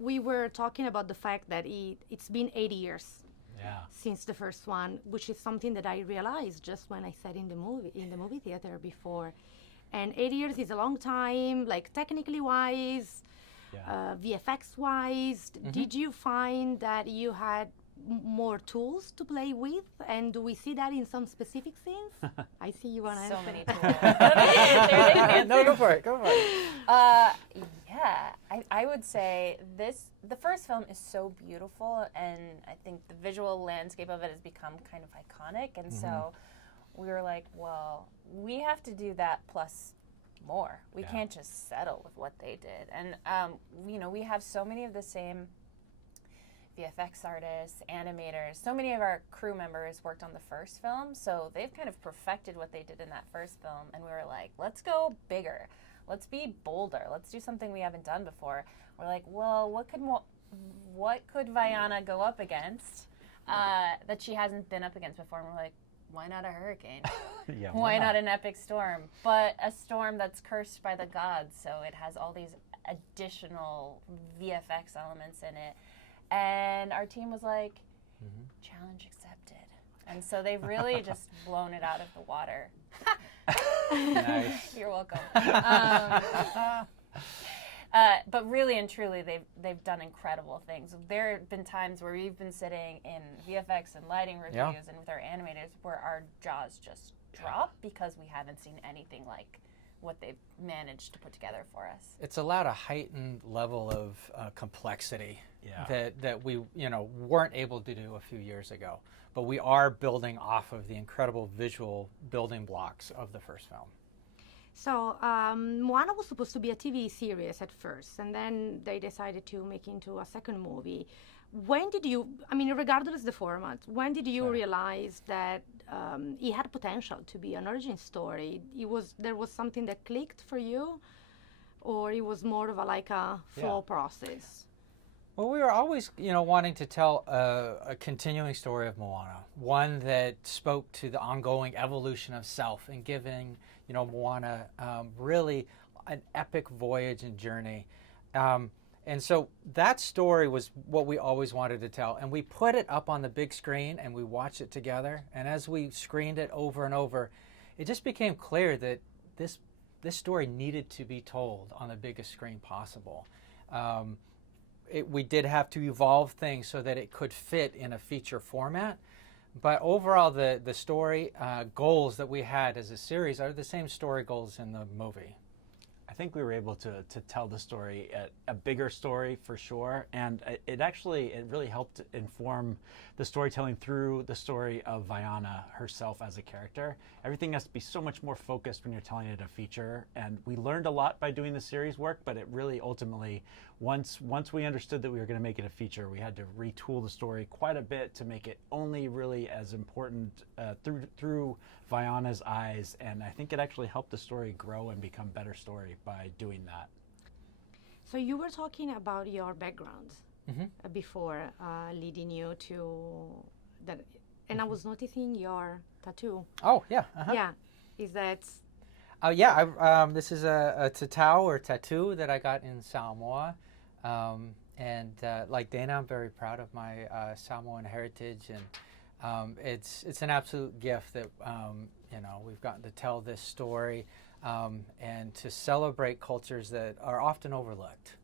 we were talking about the fact that it's been 80 years since the first one, which is something that I realized just when I sat in the movie theater before. And 80 years is a long time, like technically wise, VFX wise. Did you find that you had more tools to play with, and do we see that in some specific scenes? I see you want to so answer. many tools. No, go for it. Yeah, I would say the first film is so beautiful, and I think the visual landscape of it has become kind of iconic, and so we were like, well, we have to do that plus more. We can't just settle with what they did. And we have so many of the same VFX artists, animators. So many of our crew members worked on the first film, so they've kind of perfected what they did in that first film, and we were like, let's go bigger. Let's be bolder. Let's do something we haven't done before. We're like, well, what could Vaiana go up against that she hasn't been up against before? And we're like, why not a hurricane? Why not an epic storm? But a storm that's cursed by the gods, so it has all these additional VFX elements in it. And our team was like, challenge accepted. And so they've really just blown it out of the water. Nice. You're welcome. But really and truly, they've done incredible things. There have been times where we've been sitting in VFX and lighting reviews and with our animators where our jaws just drop because we haven't seen anything like what they've managed to put together for us. It's allowed a heightened level of complexity that we weren't able to do a few years ago. But we are building off of the incredible visual building blocks of the first film. So Moana was supposed to be a TV series at first, and then they decided to make it into a second movie. When did you, regardless of the format, when did you realize that it had potential to be an origin story? There was something that clicked for you, or it was more of a flow process? Well, we were always, wanting to tell a continuing story of Moana, one that spoke to the ongoing evolution of self and giving, Moana really an epic voyage and journey. And so that story was what we always wanted to tell. And we put it up on the big screen and we watched it together. And as we screened it over and over, it just became clear that this story needed to be told on the biggest screen possible. We did have to evolve things so that it could fit in a feature format. But overall, the story goals that we had as a series are the same story goals in the movie. I think we were able to tell the story, a bigger story for sure, and it really helped inform the storytelling through the story of Vaiana herself as a character. Everything has to be so much more focused when you're telling it a feature, and we learned a lot by doing the series work, but it really ultimately, once we understood that we were going to make it a feature, we had to retool the story quite a bit to make it only really as important through Vaiana's eyes, and I think it actually helped the story grow and become a better story by doing that. So you were talking about your background before leading you to that, and I was noticing your tattoo. Oh, yeah. Yeah, is that? This is a tatau or tattoo that I got in Samoa. And like Dana, I'm very proud of my Samoan heritage, and it's an absolute gift that we've gotten to tell this story and to celebrate cultures that are often overlooked.